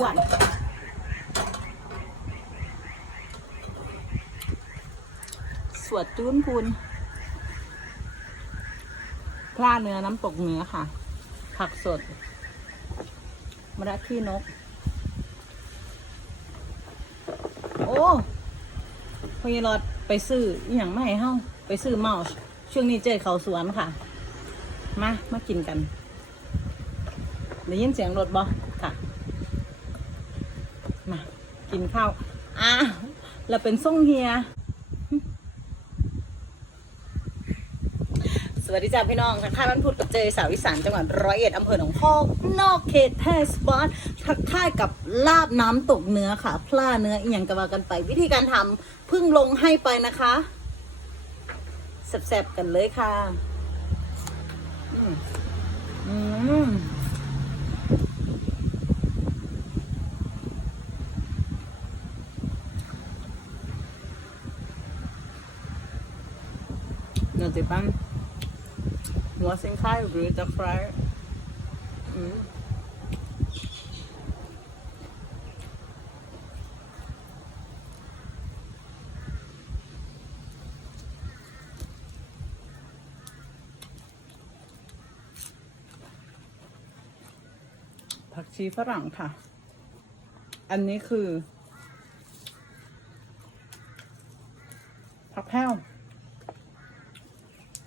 อ้วนสวดจูนพูนพลาเนื้อน้ำตกเนื้อค่ะ ผักสดมะระขี้นก โอ้พยรอดไปซื้ออย่างไม่ให้เฮาไปซื้อเมาส์ช่วงนี้เจอเขาสวนค่ะ มา มากินกัน ได้ยินเสียงรถบ่ค่ะ มา กินข้าวอะเราเป็นส่งเฮีย สวัสดีจ้าพี่น้องทักทายวันพุธกับเจสาวอีสานจังหวัดร้อยเอ็ดอำเภอหนองพอกนอกเขตเทศบาลทักทายกับลาบน้ำตกเนื้อค่ะ พล่าเนื้ออีกอย่างกระว่ากันไป วิธีการทำเพิ่งลงให้ไปนะคะแซ่บๆกันเลยค่ะ อืมอืม เนื้อติปันหัวเส้นข้าวหรือจะฟรายอืมผักชีฝรั่งค่ะ อันนี้คือ ผักแพ้ว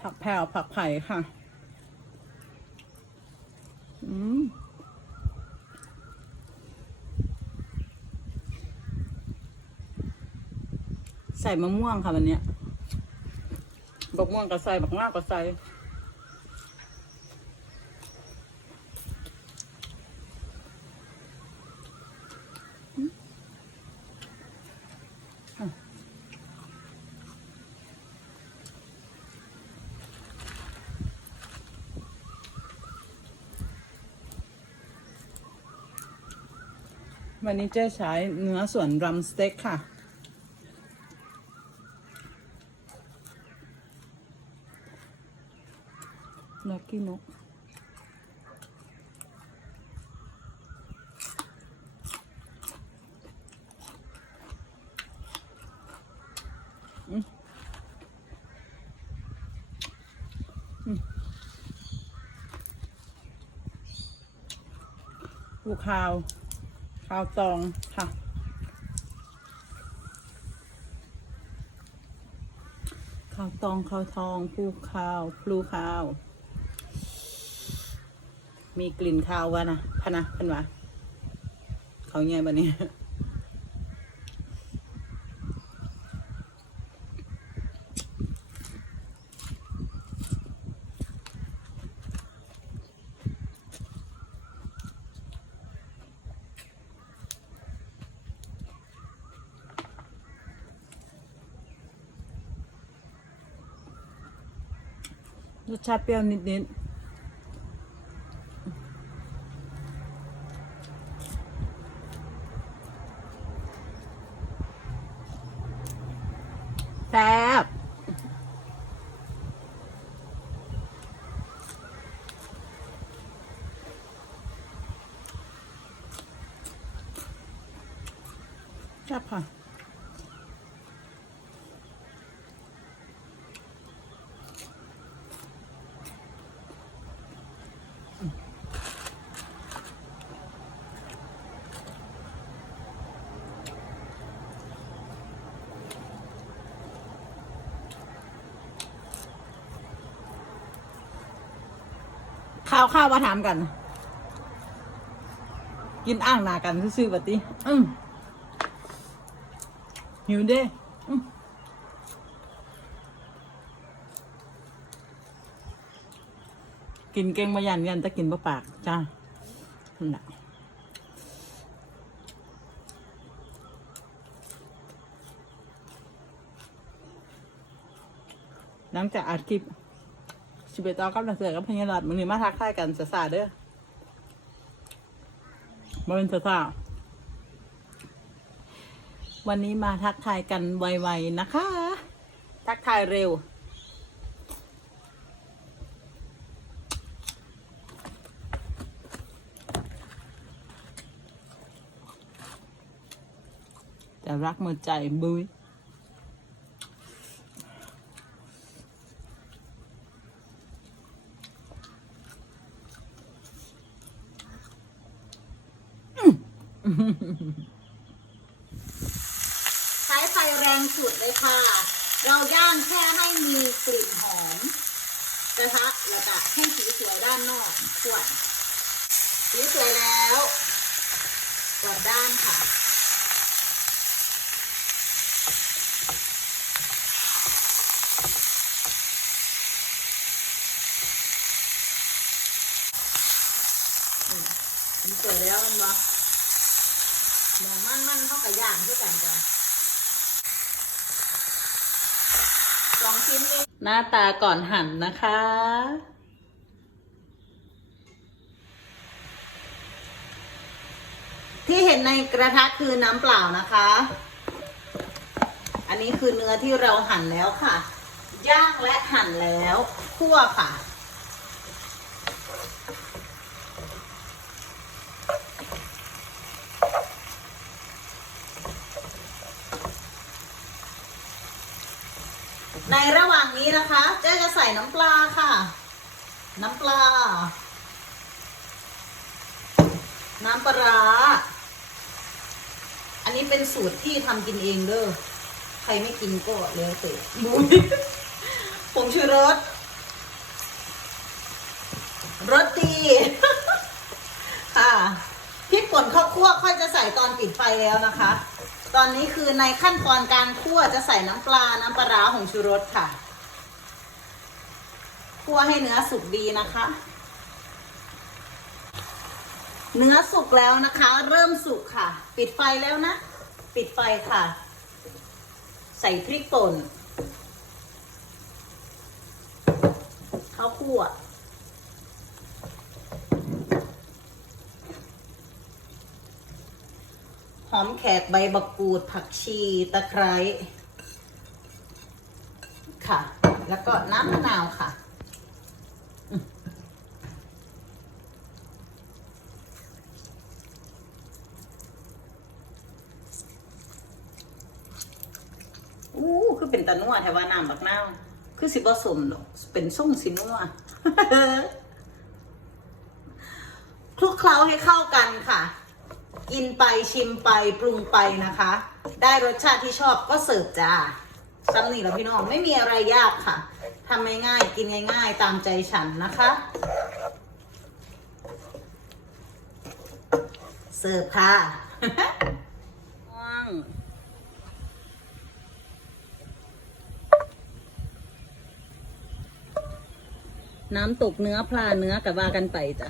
ผักแผ่วผักไผ่ค่ะ อืมใส่มะม่วงค่ะวันนี้บกม่วงก็ใส่บักมาก็ใส่ วันนี้เจ๊ใช้เนื้อส่วนรัมสเต็กค่ะ ลักกี้นกอืมอืมปูขาว ข้าวตองค่ะ ข้าวตองข้าวทองผูข้าวพลูข้าว มีกลิ่นข้าววะนะพะนะพันวะเขาไงบ้านี้ สชาติเปรี้ยวนิดๆแซ่บแซ่บค่ะ ข้าวข้าวมาถามกัน กินอ่างนากันซื่อๆบัดนี้อืมหิวเด้อกินเก่งมายันยันจะกินบ่ปากจ้านั่นแหละหลังจากอัดคลิป สิบเอ็ดตอนกับหนังสือกับพญานาคมึงนี่มาทักทายกันสะสาเด้อมาเป็นสะสาวันนี้มาทักทายกันไวๆนะคะ ทักทายเร็วอแต่รักหมดใจบุ้ย ใช้ไฟแรงสุดเลยค่ะ เราย่างแค่ให้มีกลิ่นหอมกระทะแล้วก็ให้สีสวยด้านนอกขวดสีสวยแล้วกดด้านค่ะอืมสีส วยแล้วมันบ่มองมันมันเข้ากับย่างด้วยกันจ้ะสองชิ้นนี้หน้าตาก่อนหั่นนะคะ ที่เห็นในกระทะคือน้ำเปล่านะคะ อันนี้คือเนื้อที่เราหั่นแล้วค่ะ ย่างและหั่นแล้วคั่วค่ะ ในระหว่างนี้นะคะเจ๊จะใส่น้ำปลาค่ะ น้ำปลา น้ำปลา อันนี้เป็นสูตรที่ทำกินเองเด้อ ใครไม่กินก็แล้วแต่บุยผงชูรส รสดีค่ะพริกป่นข้าวคั่วค่อยจะใส่ตอนปิดไฟแล้วนะคะ ตอนนี้คือในขั้นตอนการคั่วจะใส่น้ำปลา น้ำปลาร้าผงชูรสค่ะ คั่วให้เนื้อสุกดีนะคะ เนื้อสุกแล้วนะคะ เริ่มสุกค่ะ ปิดไฟแล้วนะ ปิดไฟค่ะ ใส่พริกป่นข้าวคั่ว หอ มแขกใบบักกูด ผักชีตะไคร้ค่ะ แล้วก็น้ำมะนาวค่ะ อู้คือเป็นตะนัวแถวว่าน้ำบักนาว คือสิบสมดอกเป็นส่งสินัวคลุกเคล้าให้เข้ากันค่ะ กินไปชิมไปปรุงไปนะคะ ได้รสชาติที่ชอบก็เสิร์ฟจ้าซ้ำนี่แล้วพี่น้องไม่มีอะไรยากค่ะทำง่ายๆกินง่ายๆตามใจฉันนะคะ เสิร์ฟค่ะน้ำตกเนื้อปลาเนื้อกับว่ากันไปจ้ะ